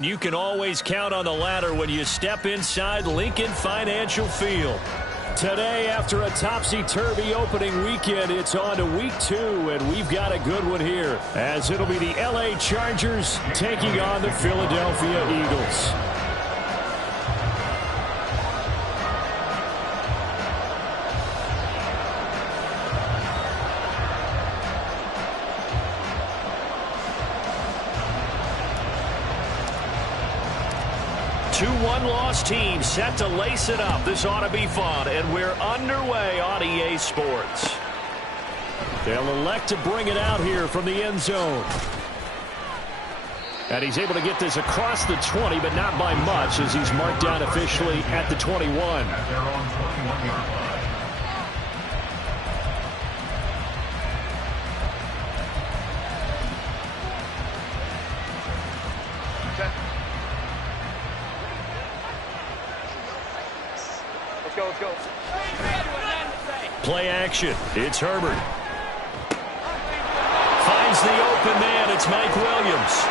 You can always count on the ladder when you step inside Lincoln Financial Field. Today, after a topsy-turvy opening weekend, it's on to week 2, and we've got a good one here, as it'll be the L.A. Chargers taking on the Philadelphia Eagles. Two one-loss teams set to lace it up. This ought to be fun, and we're underway on EA Sports. They'll elect to bring it out here from the end zone. And he's able to get this across the 20, but not by much, as he's marked down officially at the 21. Let's go. Play action. It's Herbert. Finds the open man. It's Mike Williams.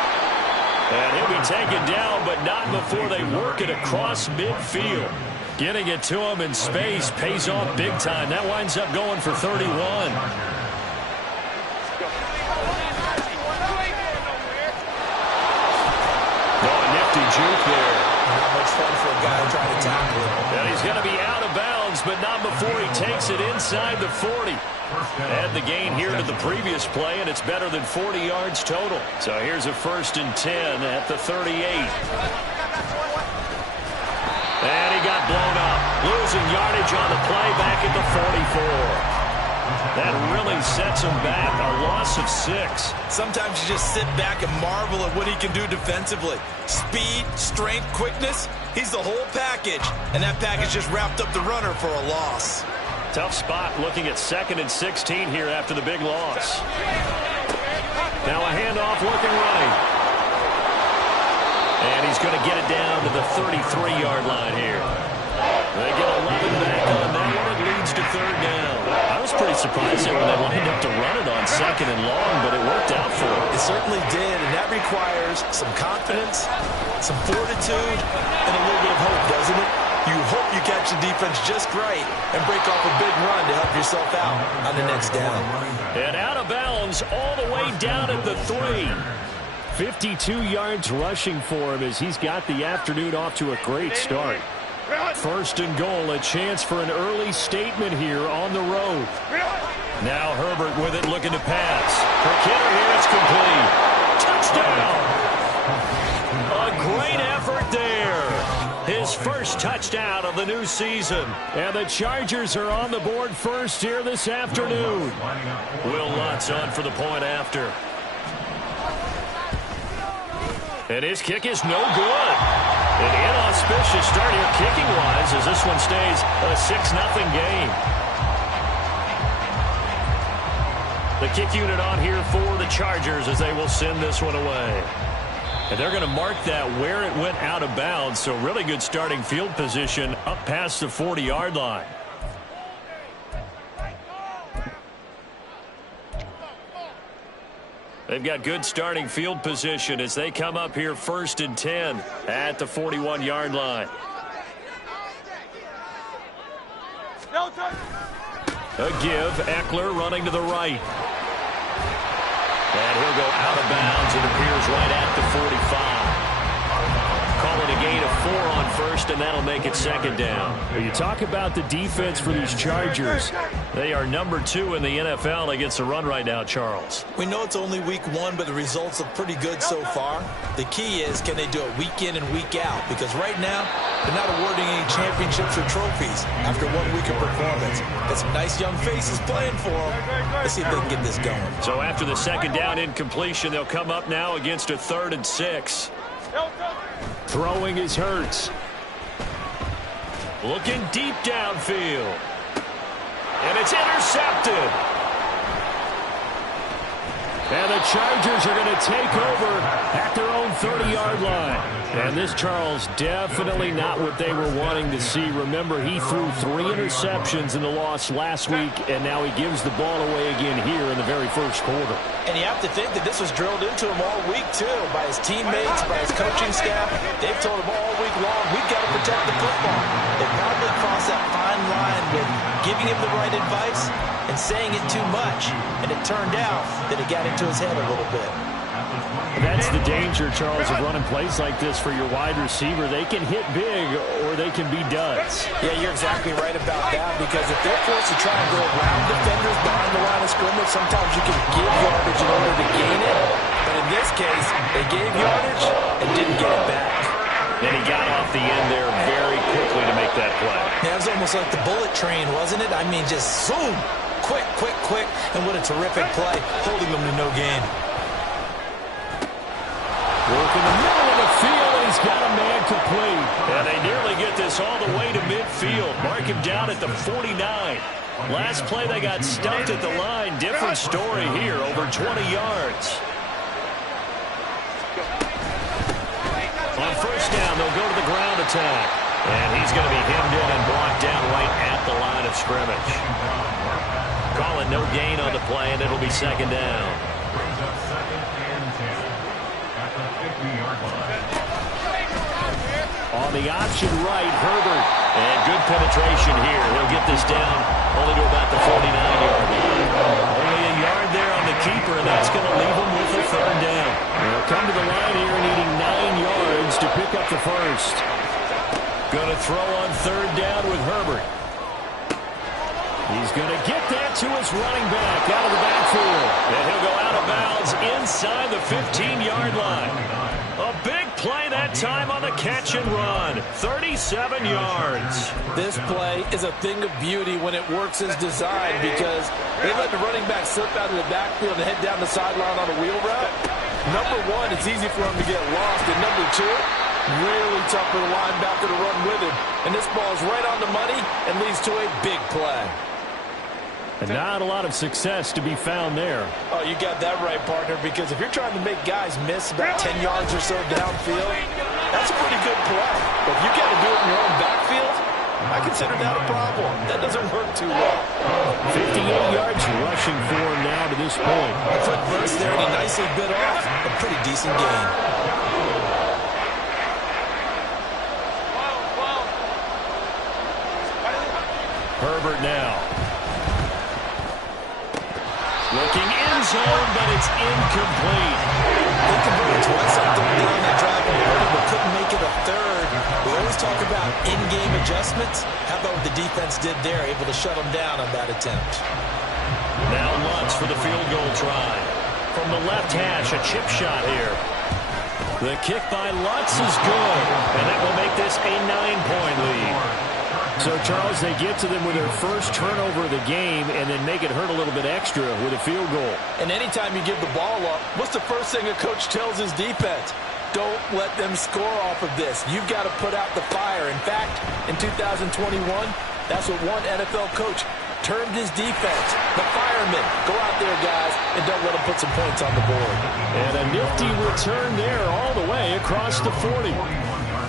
And he'll be taken down, but not before they work it across midfield. Getting it to him in space pays off big time. That winds up going for 31. Nifty juke there. Not much fun for a guy trying to tackle it. And he's going to be out of bounds, but not before he takes it inside the 40. Add the gain here to the previous play, and it's better than 40 yards total. So here's a 1st and 10 at the 38. And he got blown up. Losing yardage on the play back at the 44. That really sets him back, a loss of 6. Sometimes you just sit back and marvel at what he can do defensively. Speed, strength, quickness, he's the whole package. And that package just wrapped up the runner for a loss. Tough spot looking at 2nd and 16 here after the big loss. Now a handoff looking right. And he's going to get it down to the 33-yard line here. They get 11 back on that one. It leads to 3rd down. I was pretty surprised there when they lined up to run it on 2nd and long, but it worked out for them. It certainly did, and that requires some confidence, some fortitude, and a little bit of hope, doesn't it? You hope you catch the defense just right and break off a big run to help yourself out on the next down. And out of bounds all the way down at the 3. 52 yards rushing for him as he's got the afternoon off to a great start. 1st and goal, a chance for an early statement here on the road. Now Herbert with it, looking to pass. For Kittle here, it's complete. Touchdown! A great effort there. His first touchdown of the new season. And the Chargers are on the board first here this afternoon. Will Lutz on for the point after. And his kick is no good. An inauspicious start here kicking-wise as this one stays a 6-0 game. The kick unit on here for the Chargers as they will send this one away. And they're going to mark that where it went out of bounds, so really good starting field position up past the 40-yard line. They've got good starting field position as they come up here 1st and 10 at the 41-yard line. A give, Eckler running to the right. And he'll go out of bounds. It appears right at the 45. Call it a gain of 4 on 1st, and that'll make it 2nd down. You talk about the defense for these Chargers. They are number 2 in the NFL against the run right now, Charles. We know it's only week 1, but the results look pretty good so far. The key is, can they do it week in and week out? Because right now, they're not awarding any championships or trophies after 1 week of performance. Got some nice young faces playing for them. Let's see if they can get this going. So after the 2nd down incompletion, they'll come up now against a 3rd and 6. Throwing is Hurts. Looking deep downfield. And it's intercepted. And the Chargers are going to take over at their own 30-yard line. And this, Charles, definitely not what they were wanting to see. Remember, he threw 3 interceptions in the loss last week, and now he gives the ball away again here in the very first quarter. And you have to think that this was drilled into him all week, too, by his teammates, by his coaching staff. They've told him all week long, we've got to protect the football. They probably crossed that fine line with giving him the right advice and saying it too much. And it turned out that it got into his head a little bit. That's the danger, Charles, of running plays like this for your wide receiver. They can hit big or they can be duds. Yeah, you're exactly right about that, because if they're forced to try and go around defenders behind the line of scrimmage, sometimes you can give yardage in order to gain it. But in this case, they gave yardage and didn't get it back. And he got off the end there very quickly to make that play. Yeah, it was almost like the bullet train, wasn't it? I mean, just zoom, quick, quick, quick, and what a terrific play, holding them to no gain. Work in the middle of the field, and he's got a man complete. And they nearly get this all the way to midfield. Mark him down at the 49. Last play, they got stuffed at the line. Different story here, over 20 yards. On first down, they'll go to the ground attack. And he's going to be hemmed in and blocked down right at the line of scrimmage. Calling no gain on the play, and it'll be second down. On the option right, Herbert. And good penetration here. He'll get this down only to about the 49-yard line. Only a yard there on the keeper, and that's going to leave him with a third down. They'll come to the line here needing 9 yards to pick up the first. Going to throw on third down with Herbert. He's going to get that to his running back out of the backfield. And he'll go out of bounds inside the 15-yard line. A big play that time on the catch and run. 37 yards. This play is a thing of beauty when it works as designed, because they let the running back slip out of the backfield and head down the sideline on a wheel route. Number one, it's easy for him to get lost. And number two, really tough for the linebacker to run with him. And this ball is right on the money and leads to a big play. And not a lot of success to be found there. Oh, you got that right, partner, because if you're trying to make guys miss about 10 yards or so downfield, that's a pretty good play. But if you got to do it in your own backfield, I consider that a problem. That doesn't work too well. 58 yards rushing for him now to this point. A quick burst there, and he nicely bit off a pretty decent gain. Herbert now. Looking end zone, but it's incomplete. They converted twice on third down. They drive converted, but couldn't make it a third. We always talk about in-game adjustments. How about what the defense did there, able to shut them down on that attempt. Now Lutz for the field goal try. From the left hash, a chip shot here. The kick by Lutz is good, and that will make this a 9-point lead. So, Charles, they get to them with their first turnover of the game and then make it hurt a little bit extra with a field goal. And anytime you give the ball up, what's the first thing a coach tells his defense? Don't let them score off of this. You've got to put out the fire. In fact, in 2021, that's what one NFL coach termed his defense. The firemen. Go out there, guys, and don't let them put some points on the board. And a nifty return there all the way across the 40.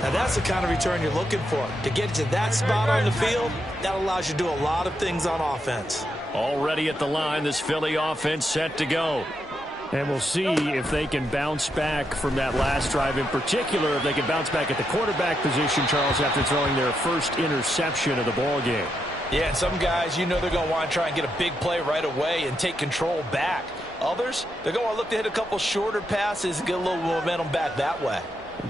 Now, that's the kind of return you're looking for. To get to that spot on the field, that allows you to do a lot of things on offense. Already at the line, this Philly offense set to go. And we'll see if they can bounce back from that last drive. In particular, if they can bounce back at the quarterback position, Charles, after throwing their first interception of the ball game. Yeah, and some guys, you know they're going to want to try and get a big play right away and take control back. Others, they're going to look to hit a couple shorter passes and get a little momentum back that way.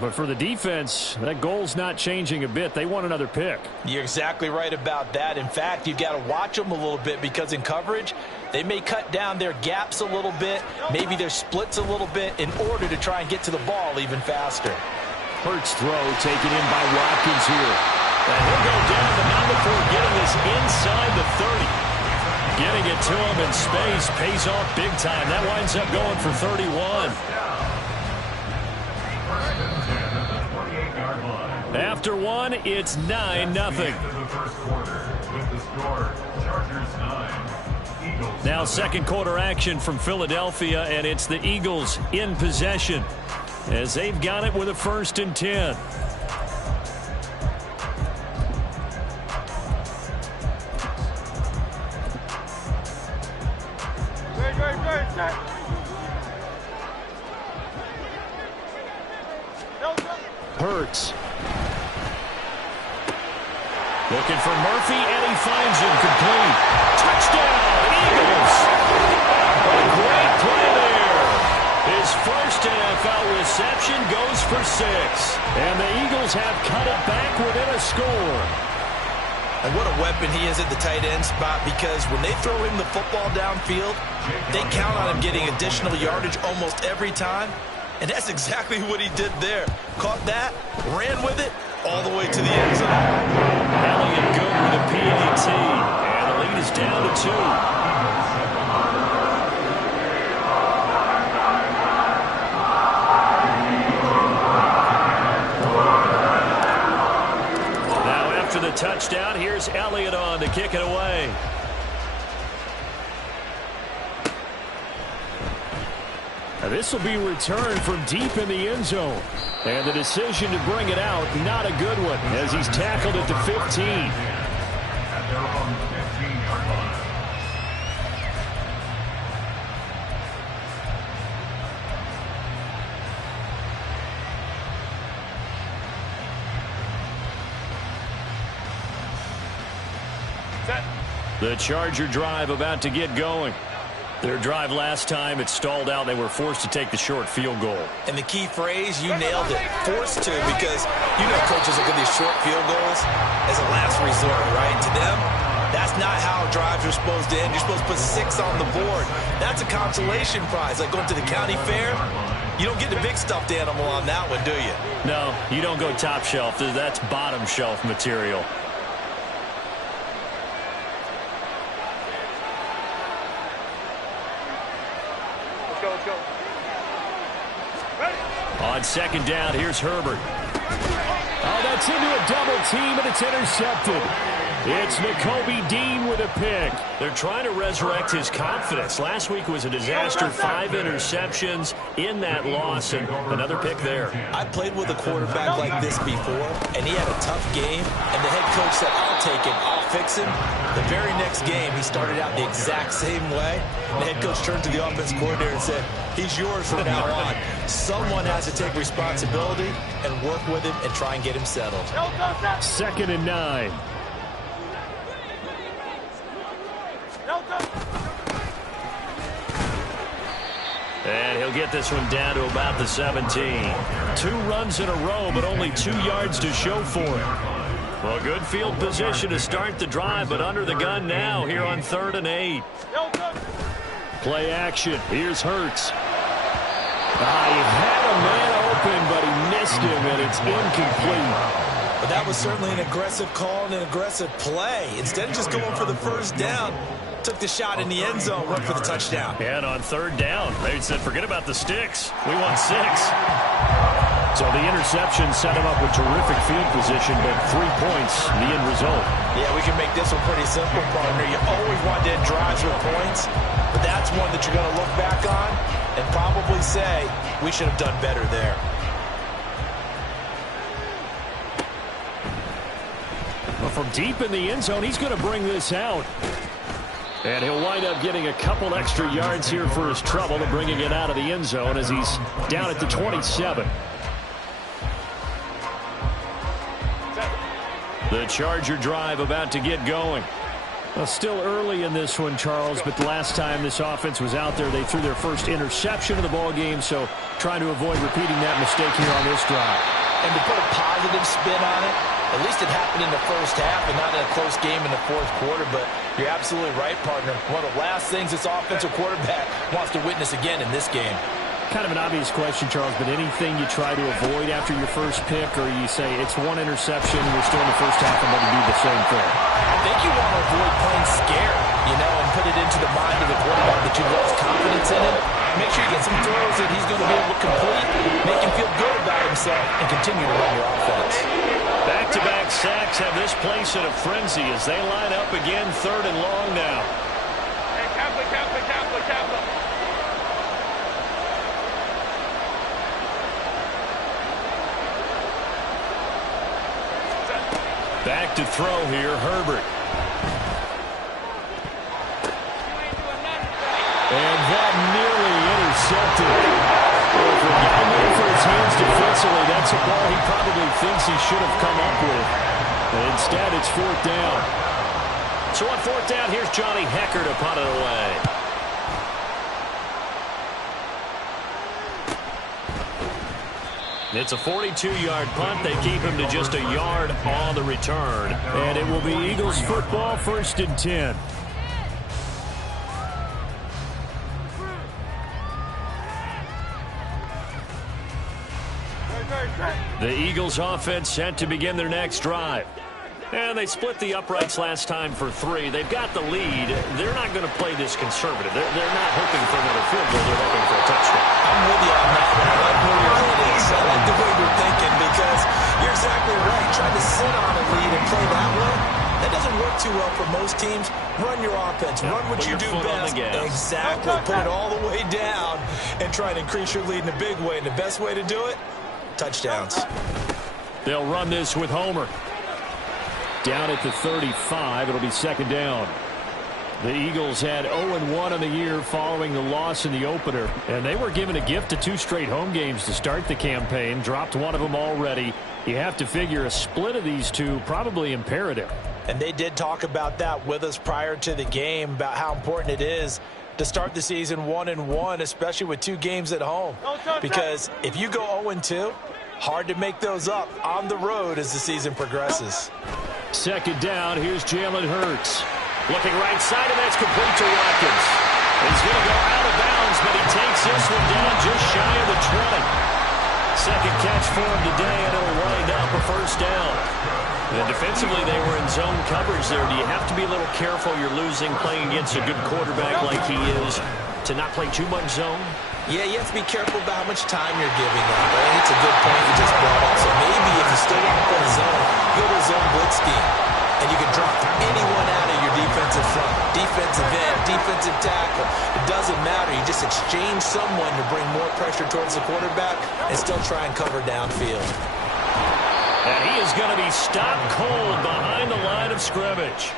But for the defense, that goal's not changing a bit. They want another pick. You're exactly right about that. In fact, you've got to watch them a little bit, because in coverage, they may cut down their gaps a little bit, maybe their splits a little bit, in order to try and get to the ball even faster. Hurts throw taken in by Watkins here. And he'll go down, but not before getting this inside the 30. Getting it to him in space pays off big time. That winds up going for 31. After one, it's 9-0. Now second quarter action from Philadelphia, and it's the Eagles in possession. as they've got it with a 1st and 10. Hurts. Looking for Murphy, and he finds him complete. Touchdown, Eagles! What a great play there. His first NFL reception goes for 6. And the Eagles have cut it back within a score. And what a weapon he is at the tight end spot, because when they throw him the football downfield, they count on him getting additional yardage almost every time. And that's exactly what he did there. Caught that, ran with it, all the way to the end zone. Elliott good with a PAT. And the lead is down to 2. Now after the touchdown, here's Elliott on to kick it away. This will be returned from deep in the end zone. And the decision to bring it out, not a good one, as he's tackled at the 15. The Charger drive about to get going. Their drive last time, it stalled out. They were forced to take the short field goal. And the key phrase, you nailed it, forced to, because you know coaches look at these short field goals as a last resort, right? To them, that's not how drives are supposed to end. You're supposed to put 6 on the board. That's a consolation prize. Like going to the county fair, you don't get the big stuffed animal on that one, do you? No, you don't go top shelf. That's bottom shelf material. On 2nd down, here's Herbert. Oh, that's into a double team, and it's intercepted. It's Nakobe Dean with a pick. They're trying to resurrect his confidence. Last week was a disaster. 5 interceptions in that loss, and another pick there. I played with a quarterback like this before, and he had a tough game, and the head coach said, I'll take him, I'll fix him. The very next game, he started out the exact same way. The head coach turned to the offense coordinator and said, he's yours from now on. Someone has to take responsibility and work with him and try and get him settled. 2nd and 9. And he'll get this one down to about the 17. 2 runs in a row, but only 2 yards to show for it. Well, good field position to start the drive, but under the gun now here on 3rd and 8. Play action. Here's Hurts. He had a man open, but he missed him, and it's incomplete. But that was certainly an aggressive call and an aggressive play. Instead of just going for the 1st down, took the shot in the end zone, went for the touchdown. And on 3rd down, they said, forget about the sticks. We want 6. So the interception set him up with terrific field position, but 3 points, the end result. Yeah, we can make this one pretty simple, partner. You always want to end drives with points, but that's one that you're going to look back on and probably say, we should have done better there. Well, from deep in the end zone, he's going to bring this out. And he'll wind up getting a couple extra yards here for his trouble to bringing it out of the end zone as he's down at the 27. The Charger drive about to get going. Well, still early in this one, Charles, but the last time this offense was out there, they threw their first interception of the ball game, so trying to avoid repeating that mistake here on this drive. And to put a positive spin on it, at least it happened in the 1st half and not in a close game in the 4th quarter, but you're absolutely right, partner. One of the last things this offensive quarterback wants to witness again in this game. Kind of an obvious question, Charles, but anything you try to avoid after your first pick, or you say it's 1 interception, we're still in the 1st half, and then you do the same thing? I think you want to avoid playing scared, and put it into the mind of the quarterback that you've lost confidence in him. Make sure you get some throws that he's going to be able to complete, make him feel good about himself, and continue to run your offense. Back-to-back sacks have this place in a frenzy as they line up again, 3rd and long now. Hey, Kaplan. Back to throw here, Herbert. And that nearly intercepted. Well, for a guy known for his hands defensively, that's a ball he probably thinks he should have come up with. And instead, it's fourth down. So on fourth down, here's Johnny Hekker to punt it away. It's a 42-yard punt. They keep him to just a yard on the return. And it will be Eagles football, 1st and 10. The Eagles offense set to begin their next drive. And they split the uprights last time for 3. They've got the lead. They're not going to play this conservative. They're not hoping for another field goal. They're hoping for a touchdown. I'm with you on that one. I like where your head is. I like the way you're thinking because you're exactly right. Trying to sit on a lead and play that way, that doesn't work too well for most teams. Run your offense. Run what you do best. Exactly. Put it all the way down and try to increase your lead in a big way. And the best way to do it, touchdowns. They'll run this with Homer. Down at the 35, it'll be 2nd down. The Eagles had 0-1 on the year following the loss in the opener, and they were given a gift of 2 straight home games to start the campaign. Dropped one of them already. You have to figure a split of these two probably imperative. And they did talk about that with us prior to the game, about how important it is to start the season 1-1, especially with 2 games at home. Because if you go 0-2, hard to make those up on the road as the season progresses. 2nd down, here's Jalen Hurts. Looking right side, and that's complete to Watkins. He's going to go out of bounds, but he takes this one down just shy of the 20. Second catch for him today, and it'll wind up a 1st down. And defensively, they were in zone coverage there. Do you have to be a little careful? You're losing playing against a good quarterback like he is to not play too much zone? Yeah, you have to be careful about how much time you're giving up. Right? It's a good point you just brought up. So maybe if you still want to play zone, go to a zone blitz scheme. And you can drop anyone out of your defensive front. Defensive end, defensive tackle. It doesn't matter. You just exchange someone to bring more pressure towards the quarterback and still try and cover downfield. And he is going to be stopped cold behind the line of scrimmage.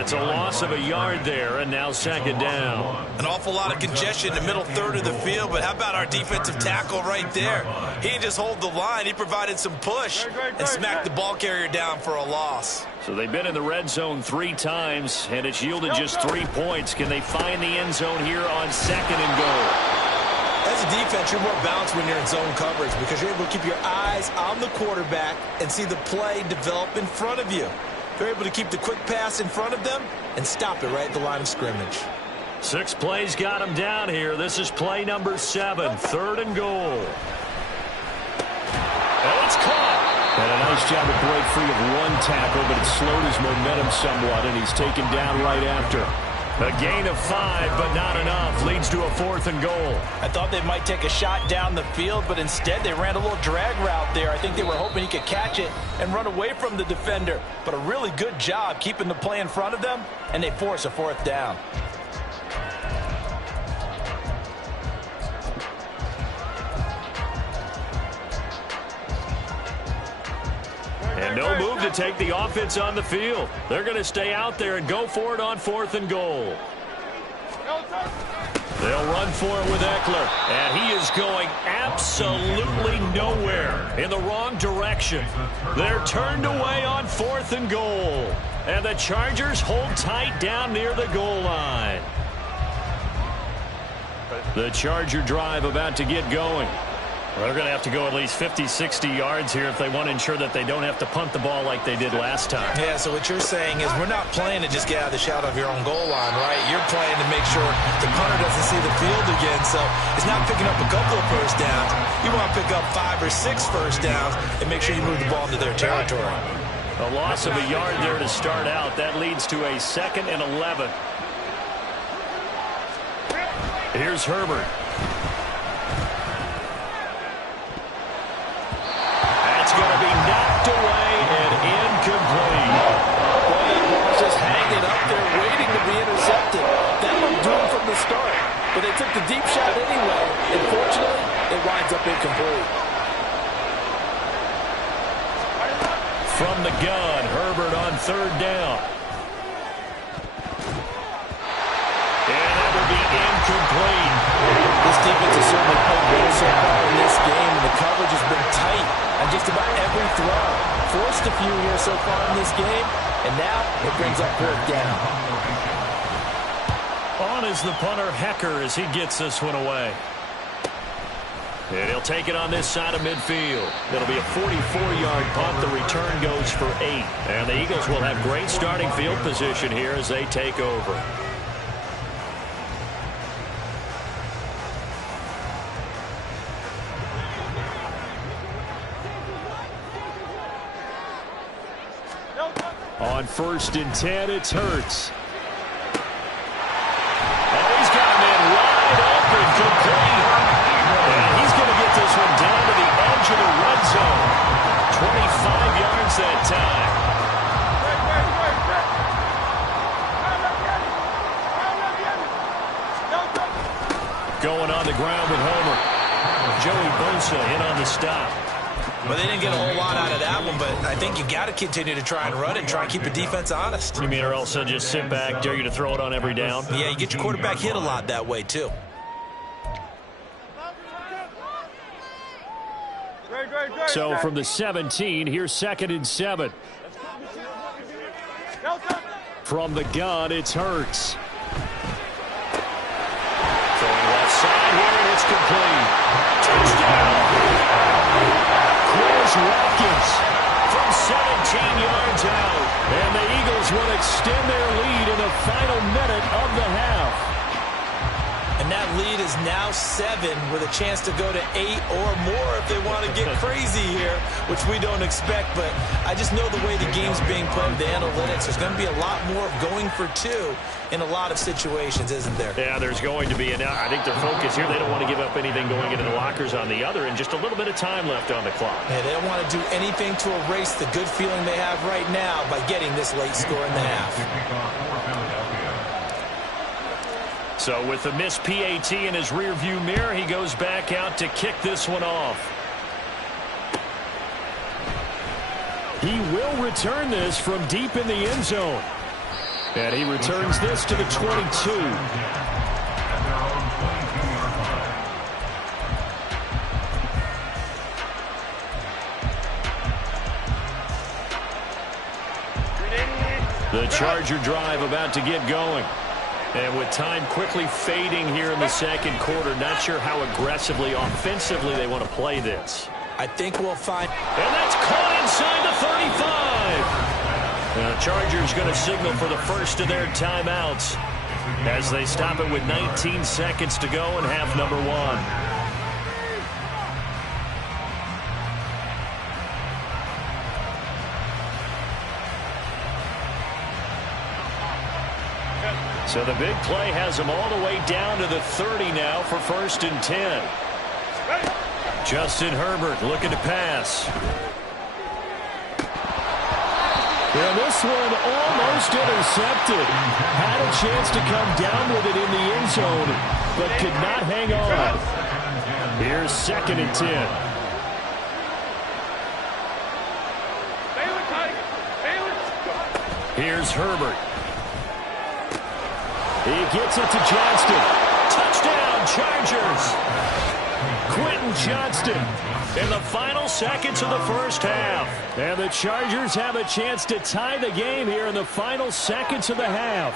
It's a loss of a yard there, and now 2nd down. An awful lot of congestion in the middle third of the field, but how about our defensive tackle right there? He didn't just hold the line. He provided some push and smacked the ball carrier down for a loss. So they've been in the red zone 3 times, and it's yielded just 3 points. Can they find the end zone here on 2nd and goal? As a defense, you're more balanced when you're in zone coverage because you're able to keep your eyes on the quarterback and see the play develop in front of you. They're able to keep the quick pass in front of them and stop it right at the line of scrimmage. 6 plays got him down here. This is play number 7, 3rd and goal. And it's caught. And a nice job to break free of 1 tackle, but it slowed his momentum somewhat, and he's taken down right after. A gain of 5, but not enough. Leads to a 4th and goal. I thought they might take a shot down the field, but instead they ran a little drag route there. I think they were hoping he could catch it and run away from the defender. But a really good job keeping the play in front of them, and they force a 4th down. And no move to take the offense on the field. They're going to stay out there and go for it on 4th and goal. They'll run for it with Eckler. And he is going absolutely nowhere, in the wrong direction. They're turned away on 4th and goal. And the Chargers hold tight down near the goal line. The Charger drive about to get going. Well, they're going to have to go at least 50, 60 yards here if they want to ensure that they don't have to punt the ball like they did last time. Yeah, so what you're saying is we're not playing to just get out of the shadow of your own goal line, right? You're playing to make sure the punter doesn't see the field again. So it's not picking up a couple of first downs. You want to pick up 5 or 6 first downs and make sure you move the ball into their territory. A loss of a yard there to start out. That leads to a 2nd and 11. Here's Herbert. Going to be knocked away and incomplete. Boy, that ball's just hanging up there waiting to be intercepted. That looked doomed from the start, but they took the deep shot anyway, and fortunately, it winds up incomplete. from the gun. Herbert on third down. And that will be incomplete. This defense has certainly played well so far in this game, and the coverage has been tight on just about every throw. Forced a few here so far in this game, and now it brings up fourth down. On is the punter, Hecker, as he gets this one away. And he'll take it on this side of midfield. It'll be a 44-yard punt. The return goes for 8. And the Eagles will have great starting field position here as they take over. On 1st and 10, it's Hurts. And he's got him in wide open, complete. And he's going to get this one down to the edge of the red zone. 25 yards that time. Going on the ground with Homer. Joey Bosa in on the stop. But they didn't get a whole lot out of that one, but I think you got to continue to try and run it and try and keep the defense honest. You mean or else they'll just sit back, dare you to throw it on every down? Yeah, you get your quarterback hit a lot that way, too. So from the 17, here's 2nd and 7. From the gun, it's Hurts. Throwing left side here, and it's complete. Touchdown! Chris Watkins from 17 yards out. And the Eagles will extend their lead in the final minute of the half. And that lead is now 7 with a chance to go to 8 or more if they want to get crazy here, which we don't expect. But I just know the way the game's being played, the analytics, there's going to be a lot more going for 2 in a lot of situations, isn't there? Yeah, there's going to be. And I think their focus here, they don't want to give up anything going into the lockers on the other, and just a little bit of time left on the clock. Yeah, they don't want to do anything to erase the good feeling they have right now by getting this late score in the half. So with the missed PAT in his rearview mirror, he goes back out to kick this one off. He will return this from deep in the end zone. And he returns this to the 22. The Charger drive about to get going. And with time quickly fading here in the second quarter, not sure how aggressively, offensively they want to play this. I think we'll find... And that's caught inside the 35. The Chargers going to signal for the first of their timeouts as they stop it with 19 seconds to go in half number 1. So the big play has them all the way down to the 30 now for 1st and 10. Justin Herbert looking to pass. And this one almost intercepted. Had a chance to come down with it in the end zone, but could not hang on. Here's 2nd and 10. Here's Herbert. He gets it to Johnston. Touchdown, Chargers. Quentin Johnston in the final seconds of the first half. And the Chargers have a chance to tie the game here in the final seconds of the half.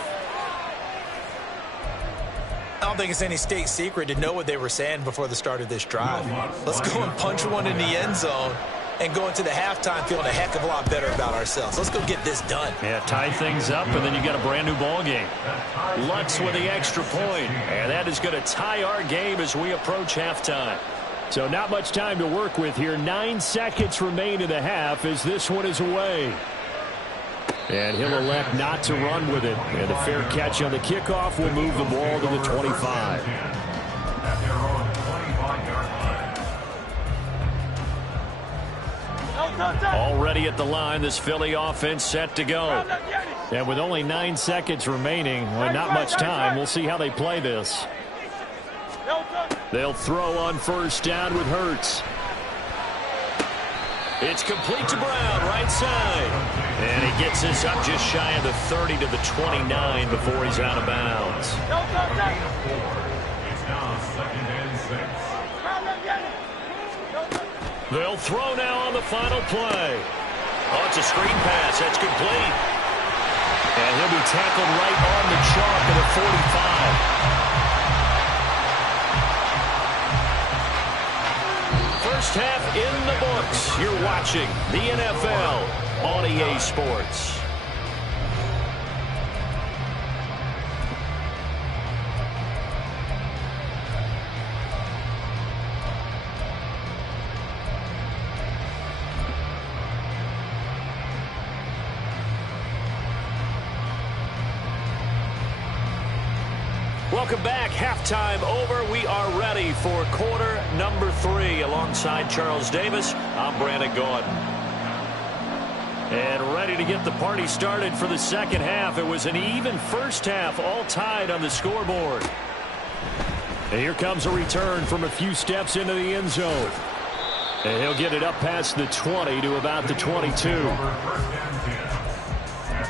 I don't think it's any state secret to know what they were saying before the start of this drive. Let's go and punch one in the end zone and go into the halftime feeling a heck of a lot better about ourselves. Let's go get this done. Yeah, tie things up, and then you got a brand new ball game. Lutz with the extra point, and that is going to tie our game as we approach halftime. So not much time to work with here. 9 seconds remain in the half as this one is away. And he'll elect not to run with it. And the fair catch on the kickoff will move the ball to the 25. Already at the line, this Philly offense set to go. And with only 9 seconds remaining, well, not much time. We'll see how they play this. They'll throw on 1st down with Hurts. It's complete to Brown, right side. And he gets this up just shy of the 30 to the 29 before he's out of bounds. They'll throw now on the final play. Oh, it's a screen pass. That's complete. And he'll be tackled right on the chalk at the 45. First half in the books. You're watching the NFL on EA Sports. Welcome back. Halftime over. We are ready for quarter number 3. Alongside Charles Davis, I'm Brandon Gaudin. And ready to get the party started for the second half. It was an even first half, all tied on the scoreboard. And here comes a return from a few steps into the end zone. And he'll get it up past the 20 to about the 22. At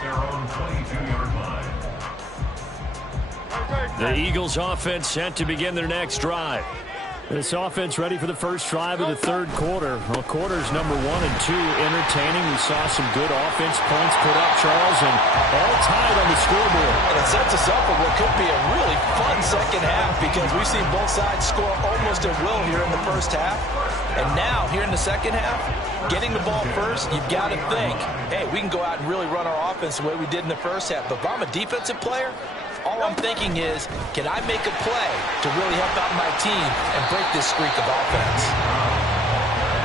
their own 22-yard line. The Eagles offense set to begin their next drive. This offense ready for the first drive of the third quarter. Well, quarters number 1 and 2 entertaining. We saw some good offense points put up, Charles, and all tied on the scoreboard. And it sets us up for what could be a really fun second half because we've seen both sides score almost at will here in the first half. And now, here in the second half, getting the ball first, you've got to think, hey, we can go out and really run our offense the way we did in the first half. But if I'm a defensive player, all I'm thinking is, can I make a play to really help out my team and break this streak of offense?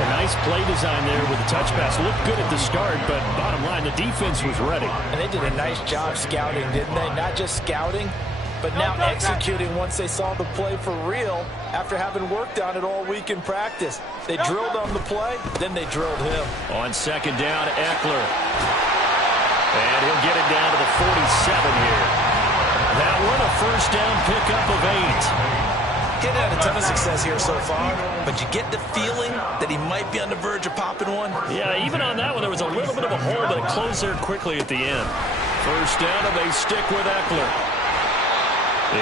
A nice play design there with the touch pass. Looked good at the start, but bottom line, the defense was ready. And they did a nice job scouting, didn't they? Not just scouting, but now executing once they saw the play for real after having worked on it all week in practice. They drilled on the play, then they drilled him. On second down, Eckler. And he'll get it down to the 47 here. That one a first down pickup of 8. He's had a ton of success here so far, but you get the feeling that he might be on the verge of popping one. Yeah, even on that one, there was a little bit of a hole, but it closed there quickly at the end. First down, and they stick with Eckler.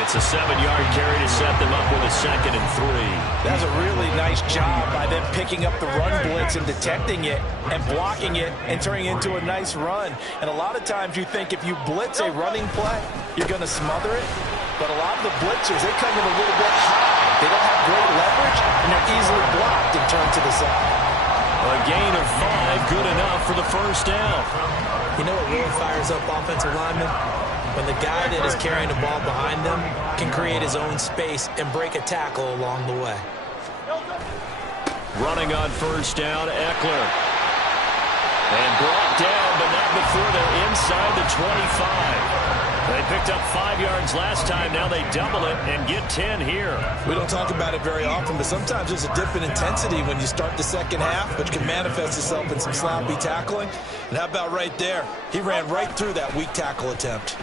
It's a 7-yard carry to set them up with a 2nd and 3. That's a really nice job by them picking up the run blitz and detecting it and blocking it and turning it into a nice run. And a lot of times you think if you blitz a running play, you're going to smother it. But a lot of the blitzers, they come in a little bit high. They don't have great leverage, and they're easily blocked and turned to the side. A gain of 5, good enough for the first down. You know what really fires up offensive linemen? When the guy that is carrying the ball behind them can create his own space and break a tackle along the way. Running on first down, Eckler. And brought down, but not before they're inside the 25. They picked up 5 yards last time. Now they double it and get 10 here. We don't talk about it very often, but sometimes there's a dip in intensity when you start the second half, which can manifest itself in some sloppy tackling. And how about right there? He ran right through that weak tackle attempt.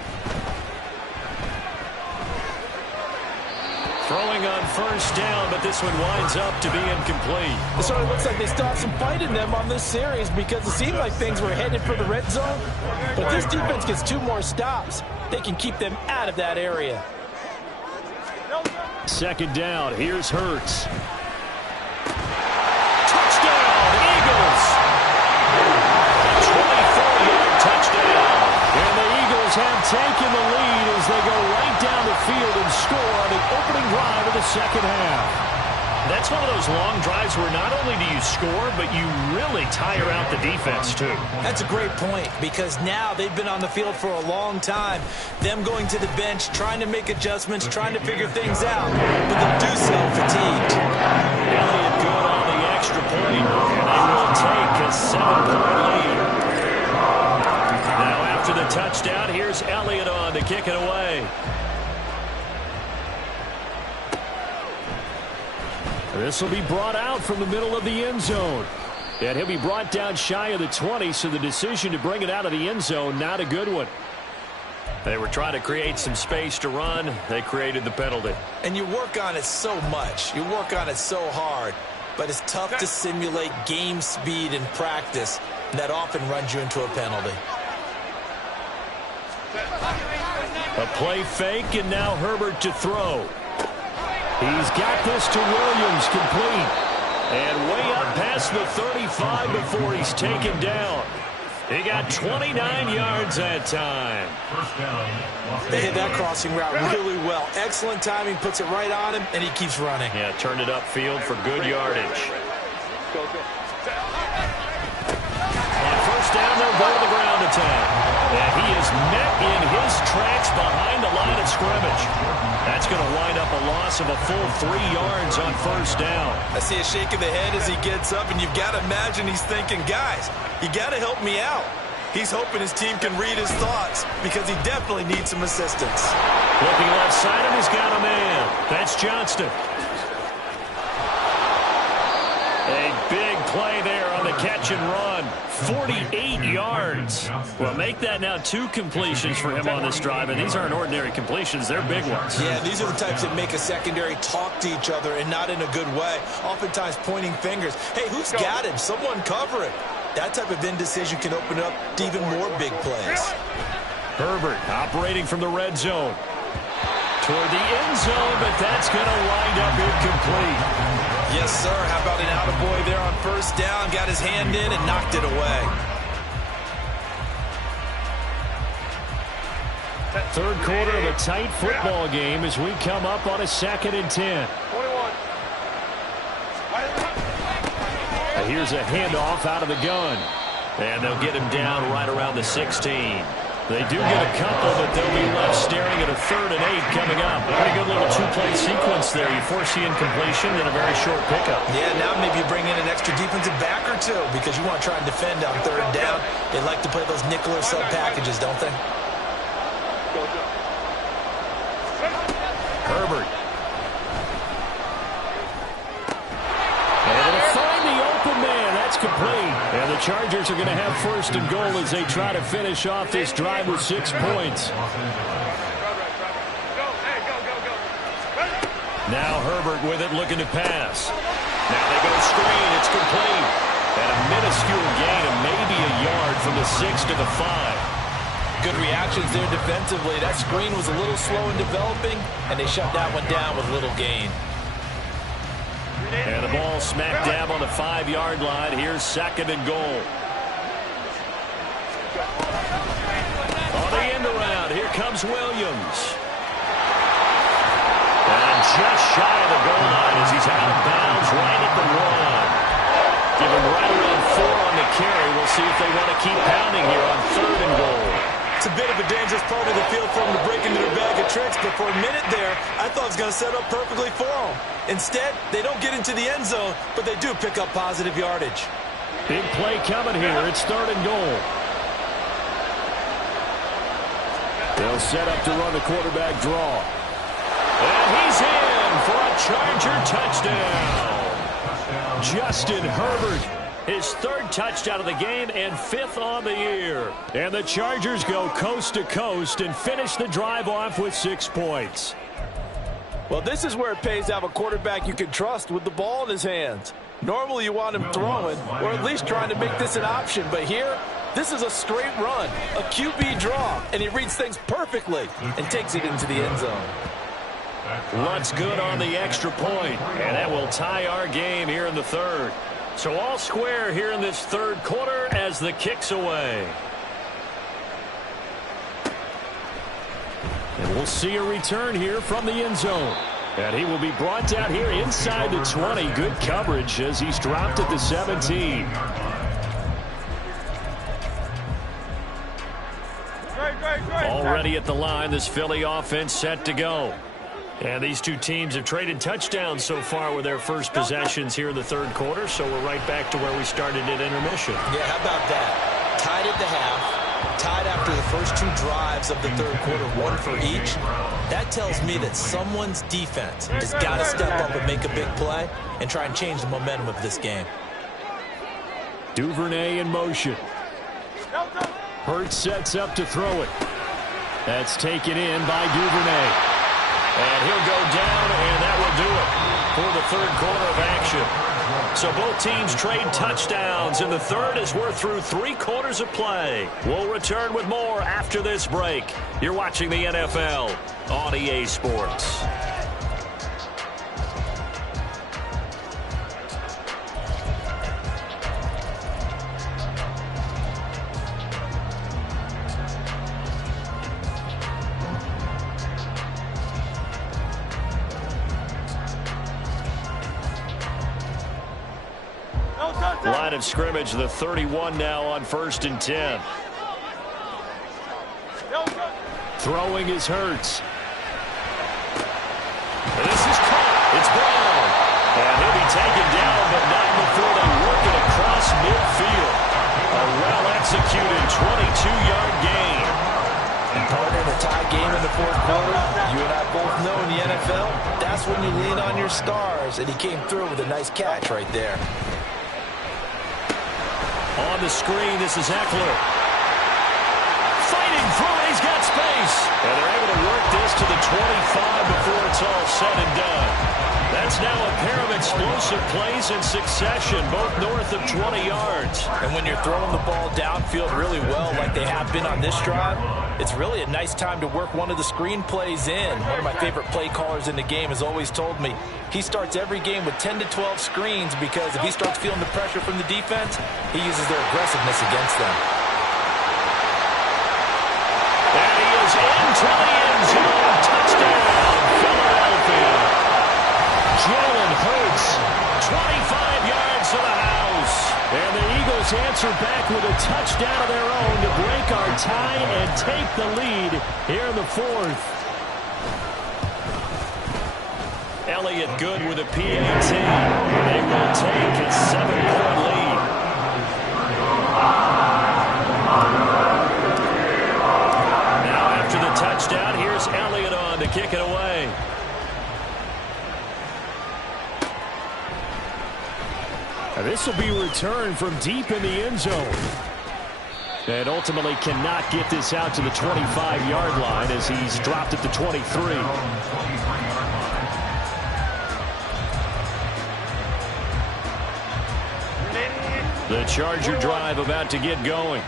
Throwing on first down, but this one winds up to be incomplete. It sort of looks like they still have some fight in them on this series because it seemed like things were headed for the red zone. But this defense gets 2 more stops. They can keep them out of that area. Second down, here's Hurts. Touchdown, Eagles! 24-yard touchdown. And the Eagles have taken the lead as they go right down the field and score on the opening drive of the second half. That's one of those long drives where not only do you score, but you really tire out the defense, too. That's a great point because now they've been on the field for a long time. Them going to the bench, trying to make adjustments, trying to figure things out, but they'll do so fatigued. Elliott good on the extra point. They will take a 7-point lead. Now after the touchdown, here's Elliott on to kick it away. This will be brought out from the middle of the end zone. And he'll be brought down shy of the 20, so the decision to bring it out of the end zone, not a good one. They were trying to create some space to run. They created the penalty. And you work on it so much. You work on it so hard. but it's tough to simulate game speed in practice. That often runs you into a penalty. A play fake, and now Herbert to throw. He's got this to Williams, complete. And way up past the 35 before he's taken down. He got 29 yards that time. They hit that crossing route really well. Excellent timing, puts it right on him, and he keeps running. Yeah, turned it upfield for good yardage. Go, go. On first down, they'll go to the ground attack. And he is met in his tracks behind the line of scrimmage. That's going to wind up a loss of a full 3 yards on first down. I see a shake of the head as he gets up, and you've got to imagine he's thinking, guys, you got to help me out. He's hoping his team can read his thoughts because he definitely needs some assistance. Looking left side, and he's got a man. That's Johnston. A big play there on the catch and run. 48 yards. Well, make that now 2 completions for him on this drive, and these aren't ordinary completions. They're big ones. Yeah, these are the types that make a secondary talk to each other and not in a good way, oftentimes pointing fingers. Hey, who's got him? Someone cover it. That type of indecision can open up to even more big plays. Herbert operating from the red zone. Toward the end zone, but that's going to wind up incomplete. Yes, sir. How about an attaboy there on first down? Got his hand in and knocked it away. Third quarter of a tight football game as we come up on a 2nd and 10. 21. And here's a handoff out of the gun. And they'll get him down right around the 16. They do get a couple, but they'll be left staring at a 3rd and 8 coming up. Pretty good little 2-play sequence there. You force the incompletion and a very short pickup. Yeah, now maybe you bring in an extra defensive back or 2 because you want to try and defend on 3rd down. They like to play those nickel or sub packages, don't they? Go, go. Herbert. And it'll find the open man. That's complete. And the Chargers are going to have 1st and goal as they try to finish off this drive with 6 points. Now Herbert with it, looking to pass. Now they go screen. It's complete. And a minuscule gain of maybe a yard from the 6 to the 5. Good reactions there defensively. That screen was a little slow in developing, and they shut that one down with little gain. And the ball smack dab on the 5-yard line. Here's 2nd and goal. On the end around, here comes Williams. And just shy of the goal line as he's out of bounds right at the 1. Give him right around 4 on the carry. We'll see if they want to keep pounding here on 3rd and goal. It's a bit of a dangerous part of the field for them to break into their bag of tricks, but for a minute there, I thought it was going to set up perfectly for them. Instead, they don't get into the end zone, but they do pick up positive yardage. Big play coming here. It's 3rd and goal. They'll set up to run the quarterback draw. And he's in for a Charger touchdown. Justin Herbert. His 3rd touchdown of the game and 5th on the year. And the Chargers go coast to coast and finish the drive off with 6 points. Well, this is where it pays to have a quarterback you can trust with the ball in his hands. Normally you want him throwing or at least trying to make this an option. But here, this is a straight run, a QB draw, and he reads things perfectly and takes it into the end zone. Lutz good on the extra point, and that will tie our game here in the 3rd. So all square here in this 3rd quarter as the kick's away. And we'll see a return here from the end zone. And he will be brought down here inside the 20. Good coverage as he's dropped at the 17. Already at the line, this Philly offense set to go. And these 2 teams have traded touchdowns so far with their first possessions here in the 3rd quarter, so we're right back to where we started at intermission. Yeah, how about that? Tied at the half, tied after the first 2 drives of the 3rd quarter, 1 for each. That tells me that someone's defense has got to step up and make a big play and try and change the momentum of this game. Duvernay in motion. Hurts sets up to throw it. That's taken in by Duvernay. And he'll go down, and that will do it for the 3rd quarter of action. So both teams trade touchdowns in the third as we're through 3 quarters of play. We'll return with more after this break. You're watching the NFL on EA Sports. Line of scrimmage, the 31 now on 1st and 10. Throwing is Hurts. This is caught. It's Brown. And he'll be taken down, but not before they work it across midfield. A well-executed 22-yard gain. And partner, in a tie game in the fourth quarter, you and I both know in the NFL, that's when you lean on your stars. And he came through with a nice catch right there. On the screen, this is Eckler. Fighting through, he's got space. And they're able to work this to the 25 before it's all said and done. That's now a pair of explosive plays in succession, both north of 20 yards. And when you're throwing the ball downfield really well like they have been on this drive, it's really a nice time to work one of the screen plays in. One of my favorite play callers in the game has always told me he starts every game with 10 to 12 screens because if he starts feeling the pressure from the defense, he uses their aggressiveness against them. And he is into the end zone. Touchdown, Philadelphia. Jalen Hurts, 25 yards to the house. And the Eagles answer back with a touchdown of their own to break our tie and take the lead here in the fourth. Elliott good with a PAT. They will take a 7-point lead. Now after the touchdown, here's Elliott on to kick it away. This will be returned from deep in the end zone. And ultimately cannot get this out to the 25-yard line as he's dropped at the 23. The Charger drive about to get going.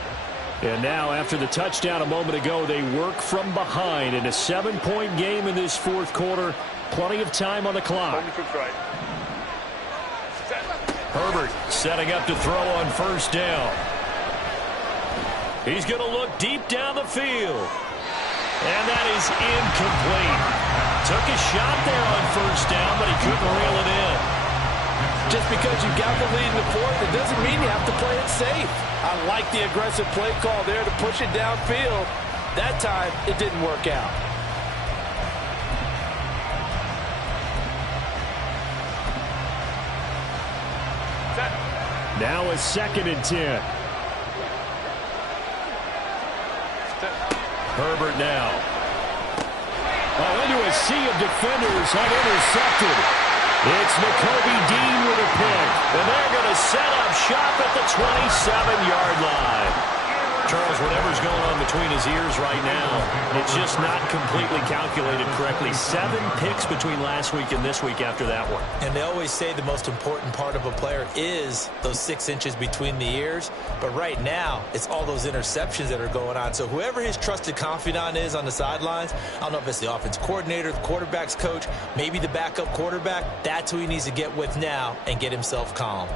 And now after the touchdown a moment ago, they work from behind in a 7-point game in this fourth quarter. Plenty of time on the clock. Herbert setting up to throw on first down. He's going to look deep down the field. And that is incomplete. Took a shot there on first down, but he couldn't reel it in. Just because you got the lead in the fourth, it doesn't mean you have to play it safe. I like the aggressive play call there to push it downfield. That time, it didn't work out. Now a 2nd and 10. Herbert now. Into a sea of defenders, unintercepted. It's Nakobe Dean with a pick. And they're going to set up shop at the 27-yard line. Charles, whatever's going on between his ears right now, it's just not completely calculated correctly. 7 picks between last week and this week after that one. And they always say the most important part of a player is those 6 inches between the ears. But right now, it's all those interceptions that are going on. So whoever his trusted confidant is on the sidelines, I don't know if it's the offense coordinator, the quarterback's coach, maybe the backup quarterback, that's who he needs to get with now and get himself calm.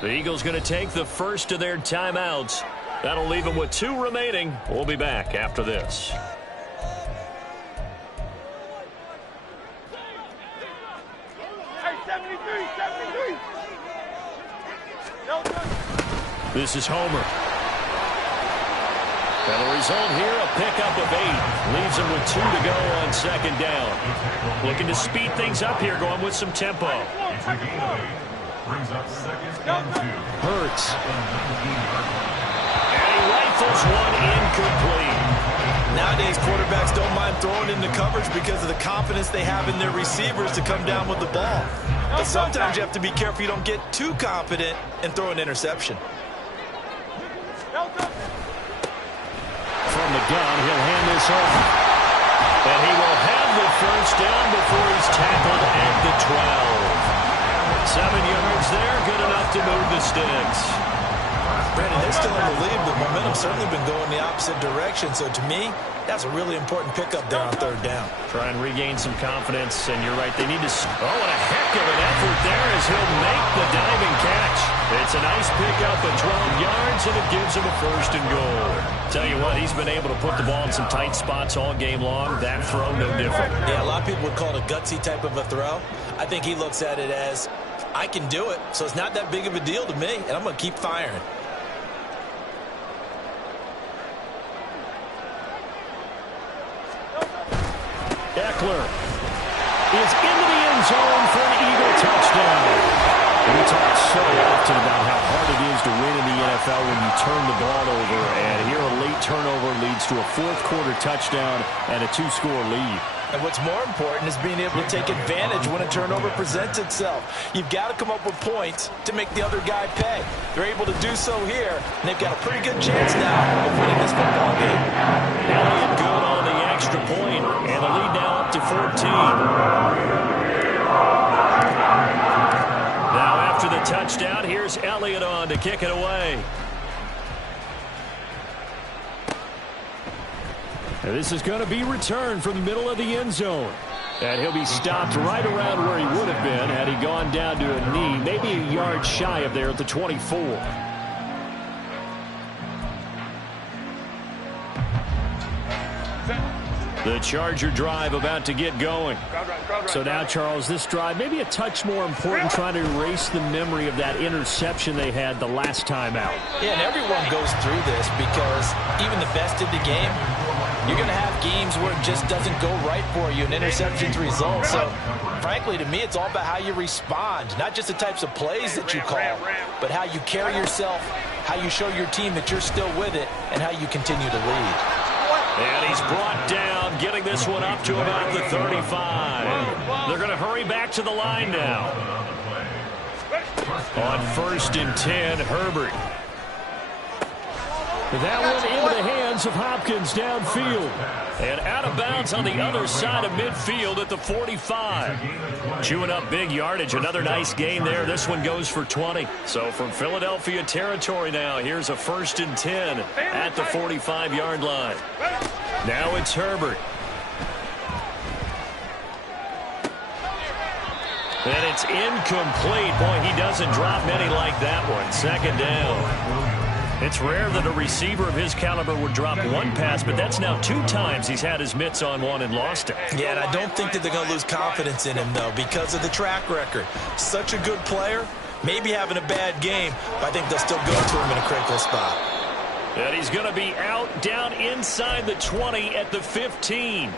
The Eagles going to take the first of their timeouts. That'll leave them with 2 remaining. We'll be back after this. This is Homer. And the result here, a pickup of 8. Leaves him with 2 to go on 2nd down. Looking to speed things up here, going with some tempo. Brings up 2nd and 2. Hurts. And he rifles one incomplete. Nowadays, quarterbacks don't mind throwing into coverage because of the confidence they have in their receivers to come down with the ball. But sometimes you have to be careful you don't get too confident and throw an interception. done. He'll hand this off. And he will have the first down before he's tackled at the 12. 7 yards there, good enough to move the sticks. Brandon, they're still in the lead, but momentum's certainly been going the opposite direction. So to me, that's a really important pickup there on third down. Try and regain some confidence, and you're right, they need to... Oh, and a heck of an effort there as he'll make the diving catch. It's a nice pickup at 12 yards, and it gives him a first and goal. Tell you what, he's been able to put the ball in some tight spots all game long. That throw, no different. Yeah, a lot of people would call it a gutsy type of a throw. I think he looks at it as, I can do it, so it's not that big of a deal to me, and I'm going to keep firing. Eckler is into the end zone for an Eagle touchdown. We talk so often about how hard it is to win in the NFL when you turn the ball over, and here a late turnover leads to a fourth-quarter touchdown and a 2-score lead. And what's more important is being able to take advantage when a turnover presents itself. You've got to come up with points to make the other guy pay. They're able to do so here, and they've got a pretty good chance now of winning this football game. Elliott good on the extra point, and the lead now up to 14. Now after the touchdown, here's Elliott on to kick it away. And this is going to be returned from the middle of the end zone. And he'll be stopped right around where he would have been had he gone down to a knee, maybe a yard shy of there at the 24. The Charger drive about to get going. So now, Charles, this drive maybe a touch more important, trying to erase the memory of that interception they had the last time out. Yeah, and everyone goes through this because even the best in the game, you're going to have games where it just doesn't go right for you, and interceptions result. So, frankly, to me, it's all about how you respond, not just the types of plays that you call, but how you carry yourself, how you show your team that you're still with it, and how you continue to lead. And he's brought down, getting this one up to about the 35. They're going to hurry back to the line now. On 1st and 10, Herbert. That one into the hands of Hopkins downfield. And out of bounds on the other side of midfield at the 45. Chewing up big yardage. Another nice gain there. This one goes for 20. So from Philadelphia territory now, here's a 1st and 10 at the 45-yard line. Now it's Herbert. And it's incomplete. Boy, he doesn't drop many like that one. 2nd down. It's rare that a receiver of his caliber would drop one pass, but that's now 2 times he's had his mitts on one and lost it. Yeah, and I don't think that they're going to lose confidence in him, though, because of the track record. Such a good player, maybe having a bad game, but I think they'll still go to him in a critical spot. And he's going to be out down inside the 20 at the 15.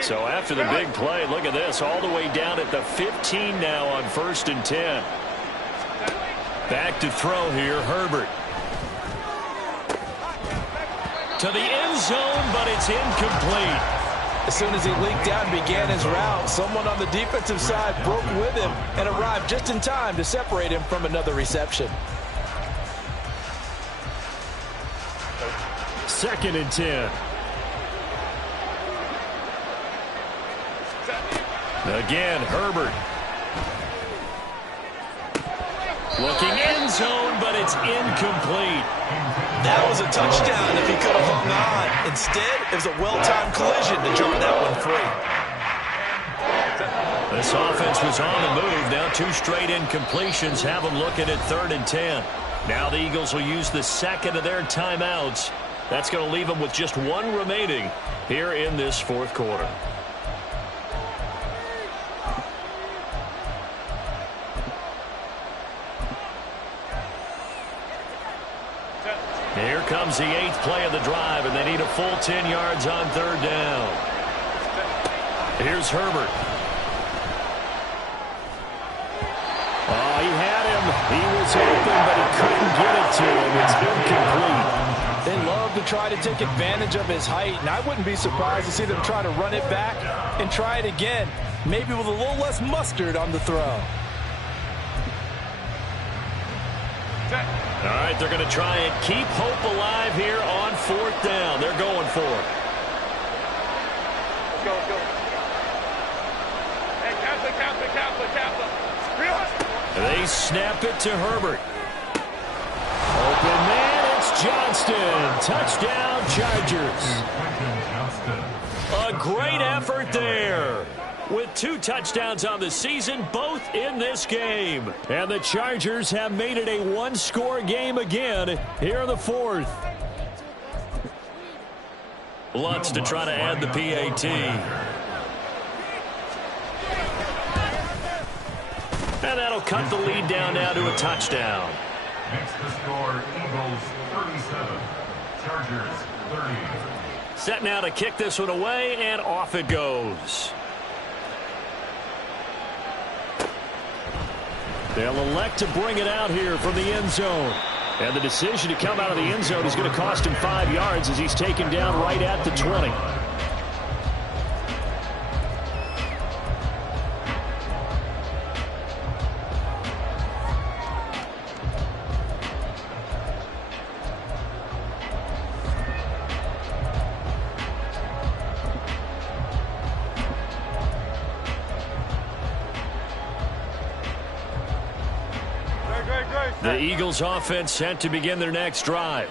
So after the big play, look at this, all the way down at the 15 now on 1st and 10. Back to throw here, Herbert. To the end zone, but it's incomplete. As soon as he leaked out and began his route, someone on the defensive side broke with him and arrived just in time to separate him from another reception. 2nd and 10. Again, Herbert. Looking end zone, but it's incomplete. That was a touchdown if he could have hung on. Instead, it was a well-timed collision to jar that one free. This offense was on the move. Now 2 straight incompletions have them looking at 3rd and 10. Now the Eagles will use the 2nd of their timeouts. That's going to leave them with just 1 remaining here in this 4th quarter. Here comes the 8th play of the drive, and they need a full 10 yards on 3rd down. Here's Herbert. Oh, he had him. He was open, but he couldn't get it to him. It's incomplete. They love to try to take advantage of his height, and I wouldn't be surprised to see them try to run it back and try it again, maybe with a little less mustard on the throw. All right, they're going to try and keep hope alive here on 4th down. They're going for it. Let's go, let's go. Hey, Kappa. They snap it to Herbert. Open man, it's Johnston. Touchdown, Chargers. A great effort there. With 2 touchdowns on the season, both in this game. And the Chargers have made it a one-score game again here in the 4th. Lutz to try to add the PAT. And that'll cut the lead down now to a touchdown. Makes the score Eagles 37, Chargers 30. Set now to kick this one away, and off it goes. They'll elect to bring it out here from the end zone. And the decision to come out of the end zone is going to cost him 5 yards as he's taken down right at the 20. The Eagles offense set to begin their next drive.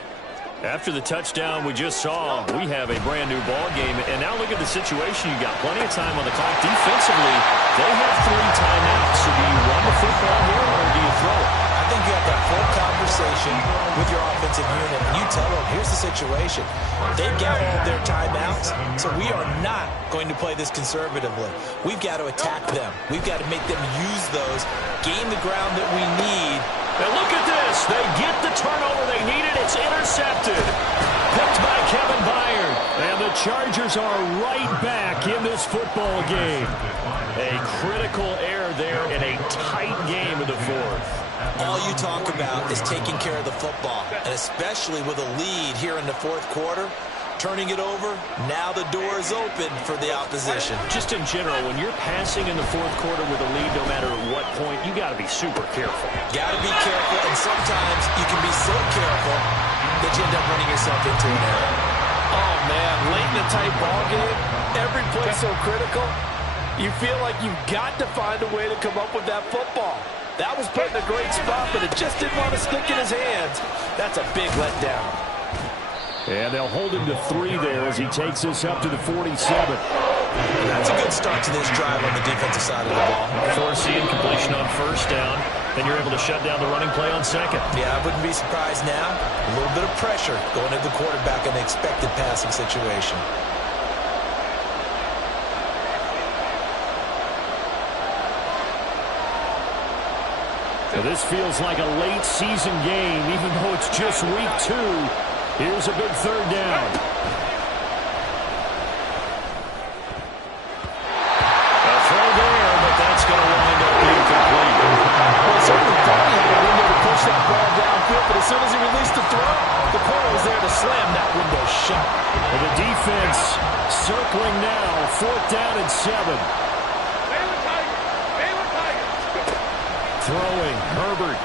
After the touchdown we just saw, we have a brand new ball game. And now look at the situation. You got plenty of time on the clock. Defensively, they have 3 timeouts. So do you run the football here or do you throw it? I think you have that full conversation with your offensive unit. You tell them, here's the situation. They've got all their timeouts, so we are not going to play this conservatively. We've got to attack them. We've got to make them use those, gain the ground that we need. And look at this. They get the turnover they needed. It's intercepted. Picked by Kevin Byard. And the Chargers are right back in this football game. A critical error there in a tight game in the 4th. All you talk about is taking care of the football, and especially with a lead here in the 4th quarter, turning it over, now the door is open for the opposition. Just in general, when you're passing in the 4th quarter with a lead, no matter at what point, you got to be super careful. Got to be careful, and sometimes you can be so careful that you end up running yourself into an error. Oh, man, late in a tight ball game, every play so critical, you feel like you've got to find a way to come up with that football. That was put in a great spot, but it just didn't want to stick in his hands. That's a big letdown. And they'll hold him to 3 there as he takes this up to the 47. That's a good start to this drive on the defensive side of the ball. Forcing completion on 1st down. Then you're able to shut down the running play on 2nd. Yeah, I wouldn't be surprised now. A little bit of pressure going at the quarterback in an expected passing situation. So this feels like a late season game, even though it's just week 2. Here's a big 3rd down. A throw there, but that's going to wind up being complete. Well, certainly thought he had a window to push that ball downfield, but as soon as he released the throw, the corner was there to slam that window shut. And the defense circling now, 4th down and 7. Throwing, Herbert.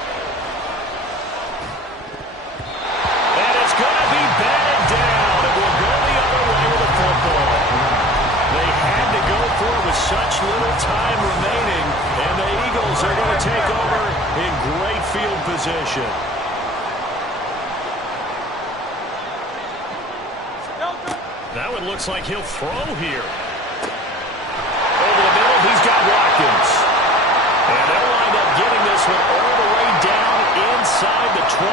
And it's going to be batted down. It will go the other way with the football. They had to go for it with such little time remaining, and the Eagles are going to take over in great field position. Now it looks like he'll throw here. Over the middle, he's got Watkins. And they'll wind up getting this one all the way down inside the 20.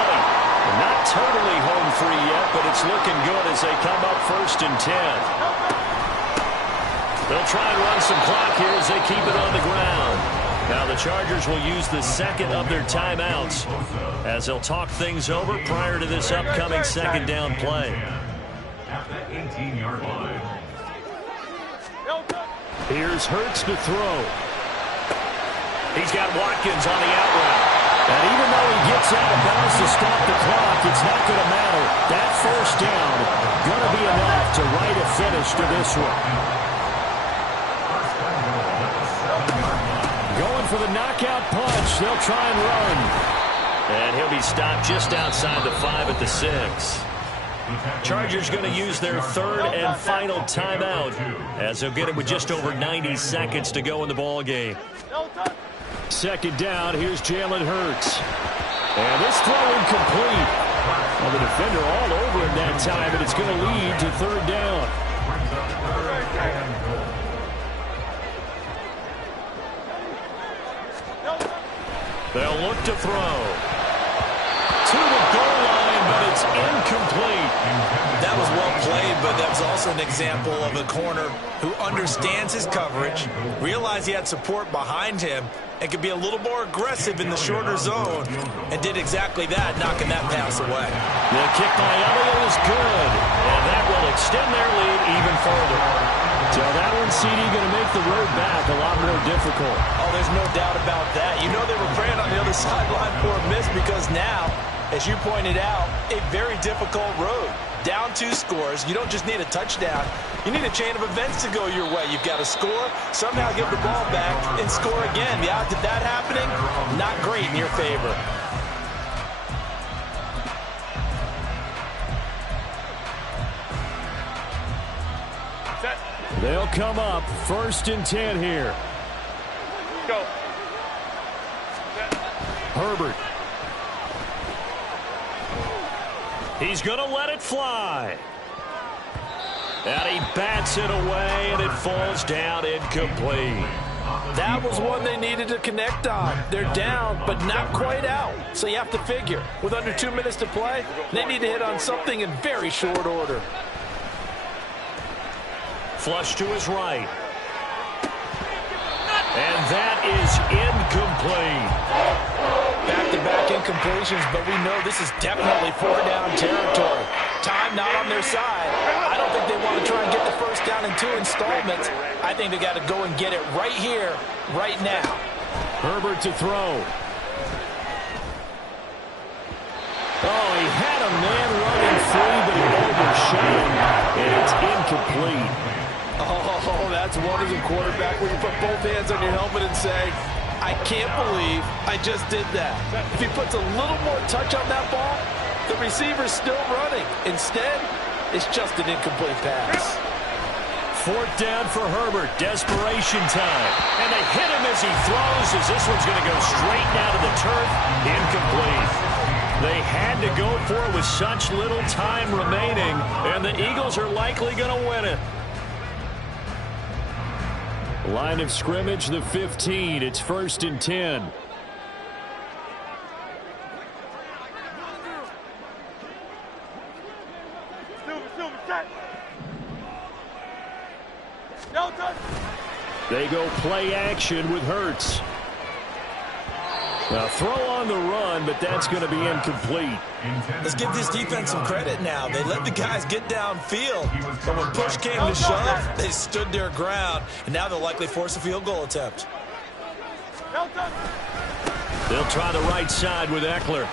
Not totally home free yet, but it's looking good as they come up 1st and 10. They'll try and run some clock here as they keep it on the ground. Now the Chargers will use the 2nd of their timeouts as they'll talk things over prior to this upcoming 2nd down play. At the 18-yard line. Here's Hurts to throw. He's got Watkins on the out route. And even though he gets out of bounds to stop the clock, it's not going to matter. That 1st down going to be enough to write a finish to this one. Going for the knockout punch. They'll try and run. And he'll be stopped just outside the 5 at the 6. Chargers going to use their third and final timeout as they'll get it with just over 90 seconds to go in the ball game. Second down, here's Jalen Hurts. And this throw incomplete. Well, the defender all over him that time, and it's going to lead to third down. They'll look to throw. To the goal line, but it's incomplete. That was well played, but that was also an example of a corner who understands his coverage, realized he had support behind him, and could be a little more aggressive in the shorter zone, and did exactly that, knocking that pass away. The kick by Elliott is good, and that will extend their lead even further. So that one, CD, going to make the road back a lot more difficult. Oh, there's no doubt about that. You know they were praying on the other sideline for a miss because now, as you pointed out, a very difficult road. Down 2 scores. You don't just need a touchdown. You need a chain of events to go your way. You've got to score, somehow give the ball back, and score again. The odds of that happening, not great in your favor. They'll come up 1st and 10 here. Go. Herbert. He's going to let it fly. And he bats it away, and it falls down incomplete. That was one they needed to connect on. They're down, but not quite out. So you have to figure, with under 2 minutes to play, they need to hit on something in very short order. Flush to his right. And that is incomplete. Back-to-back incompletions, but we know this is definitely 4-down territory. Time not on their side. I don't think they want to try and get the first down in 2 installments. I think they got to go and get it right here, right now. Herbert to throw. Oh, he had a man running free, but he overshot him, and it's incomplete. Oh, that's one as a quarterback when you put both hands on your helmet and say, I can't believe I just did that. If he puts a little more touch on that ball, the receiver's still running. Instead, it's just an incomplete pass. 4th down for Herbert. Desperation time. And they hit him as he throws, as this one's going to go straight down to the turf. Incomplete. They had to go for it with such little time remaining, and the Eagles are likely going to win it. Line of scrimmage, the 15. It's 1st and 10. They go play action with Hurts. Now throw on the run, but that's going to be incomplete. Let's give this defense some credit now. They let the guys get downfield, but when push came to shove, they stood their ground, and now they'll likely force a field goal attempt. They'll try the right side with Eckler.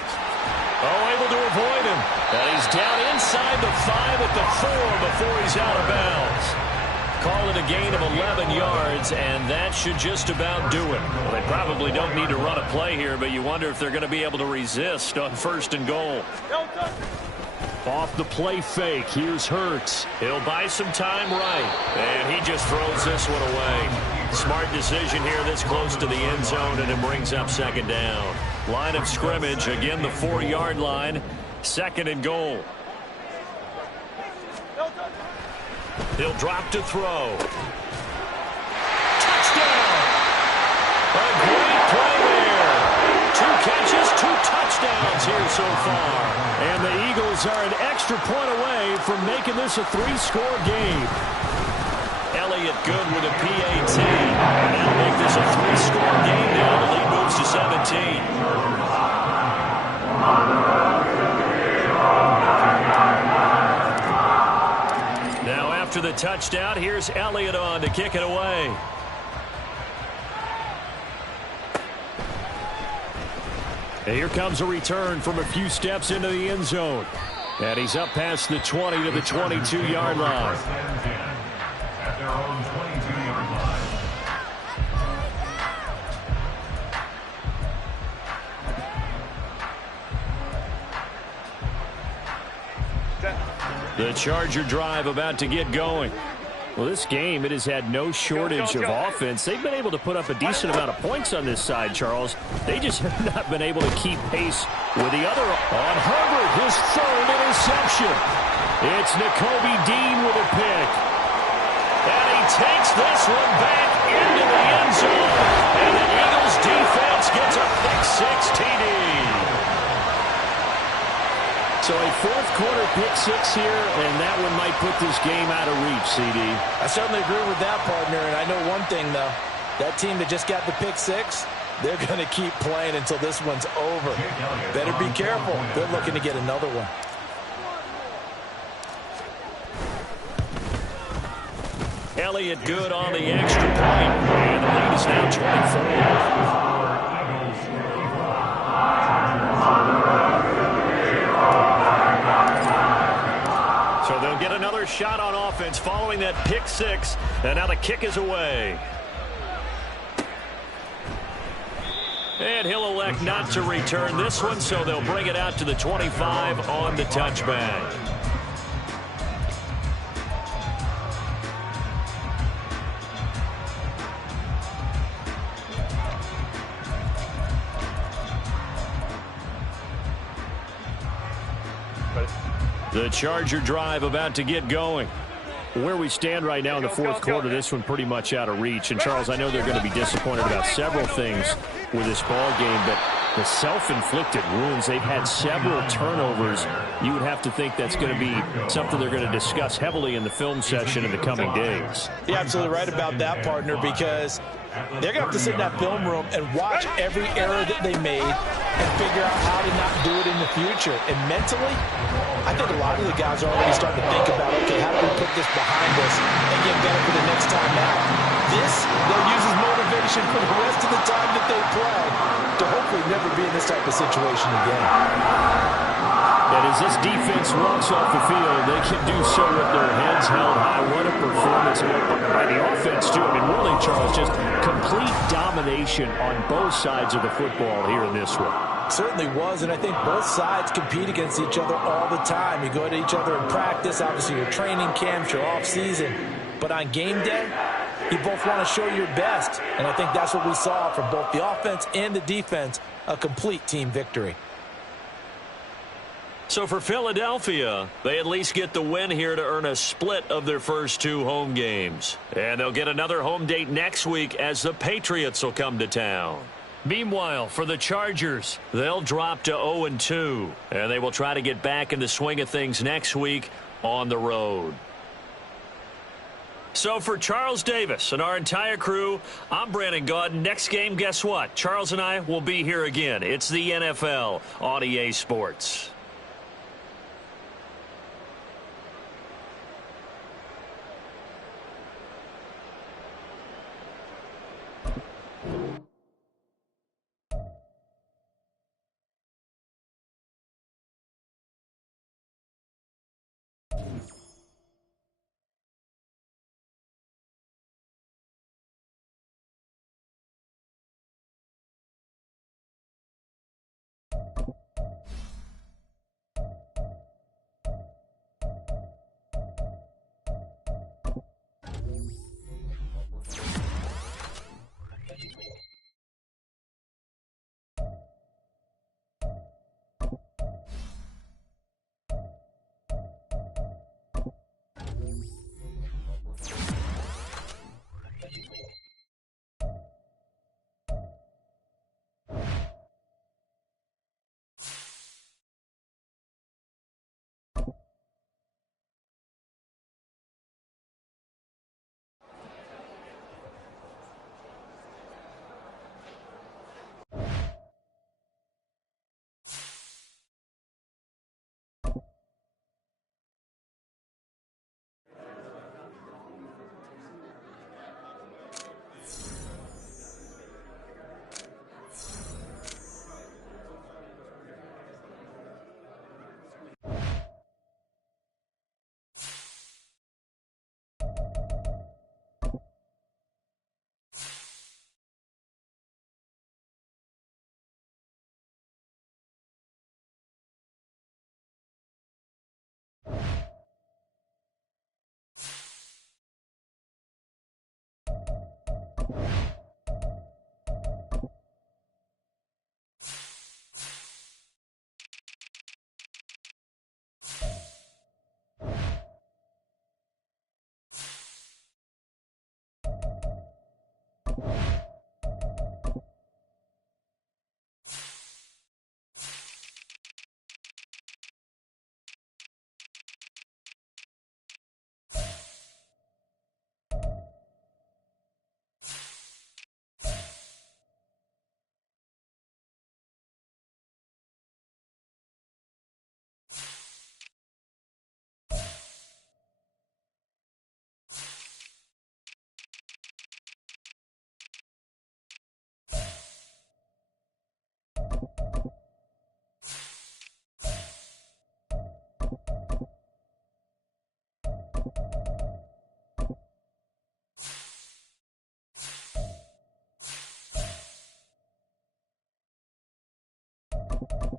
Oh, able to avoid him. And he's down inside the 5 at the 4 before he's out of bounds. Call it a gain of 11 yards, and that should just about do it. Well, they probably don't need to run a play here, but you wonder if they're going to be able to resist on 1st and goal. Off the play fake, here's Hurts. He'll buy some time right, and he just throws this one away. Smart decision here this close to the end zone, and it brings up 2nd down. Line of scrimmage, again the 4-yard line, 2nd and goal. He'll drop to throw. Touchdown! A great play there. 2 catches, 2 touchdowns here so far. And the Eagles are an extra point away from making this a 3-score game. Elliott good with a PAT. And that'll make this a 3-score game now. The lead moves to 17. After the touchdown, here's Elliott on to kick it away. And here comes a return from a few steps into the end zone. And he's up past the 20 to the 22-yard line. At their own 22-yard line. The Charger drive about to get going. Well, this game, it has had no shortage of offense. They've been able to put up a decent amount of points on this side, Charles. They just have not been able to keep pace with the other. On Herbert, his third interception. It's Nakobe Dean with a pick. And he takes this one back into the end zone. And the Eagles defense gets a pick-6 TD. So a fourth-quarter pick-6 here, and that one might put this game out of reach, CD. I certainly agree with that, partner. And I know one thing, though. That team that just got the pick-6, they're going to keep playing until this one's over. Better be careful. They're looking to get another one. Elliott good on the extra point, and the lead is now 24. So they'll get another shot on offense following that pick-6, and now the kick is away. And he'll elect not to return this one, so they'll bring it out to the 25 on the touchback. The Charger drive about to get going. Where we stand right now in the fourth quarter, this one pretty much out of reach. And, Charles, I know they're going to be disappointed about several things with this ball game, but the self-inflicted wounds, they've had several turnovers. You would have to think that's going to be something they're going to discuss heavily in the film session in the coming days. You're absolutely right about that, partner, because they're going to have to sit in that film room and watch every error that they made and figure out how to not do it in the future. And mentally, I think a lot of the guys are already starting to think about, okay, how do we put this behind us and get better for the next time out? This, they'll use as motivation for the rest of the time that they play to hopefully never be in this type of situation again. And as this defense walks off the field, they can do so with their heads held high. What a performance by the offense, too. I mean, really, Charles, just complete domination on both sides of the football here in this one. Certainly was, and I think both sides compete against each other all the time. You go to each other in practice, obviously your training camps, your off-season. But on game day, you both want to show your best. And I think that's what we saw from both the offense and the defense, a complete team victory. So for Philadelphia, they at least get the win here to earn a split of their first two home games. And they'll get another home date next week as the Patriots will come to town. Meanwhile, for the Chargers, they'll drop to 0-2, and they will try to get back in the swing of things next week on the road. So for Charles Davis and our entire crew, I'm Brandon Gaudin. Next game, guess what? Charles and I will be here again. It's the NFL on EA Sports. You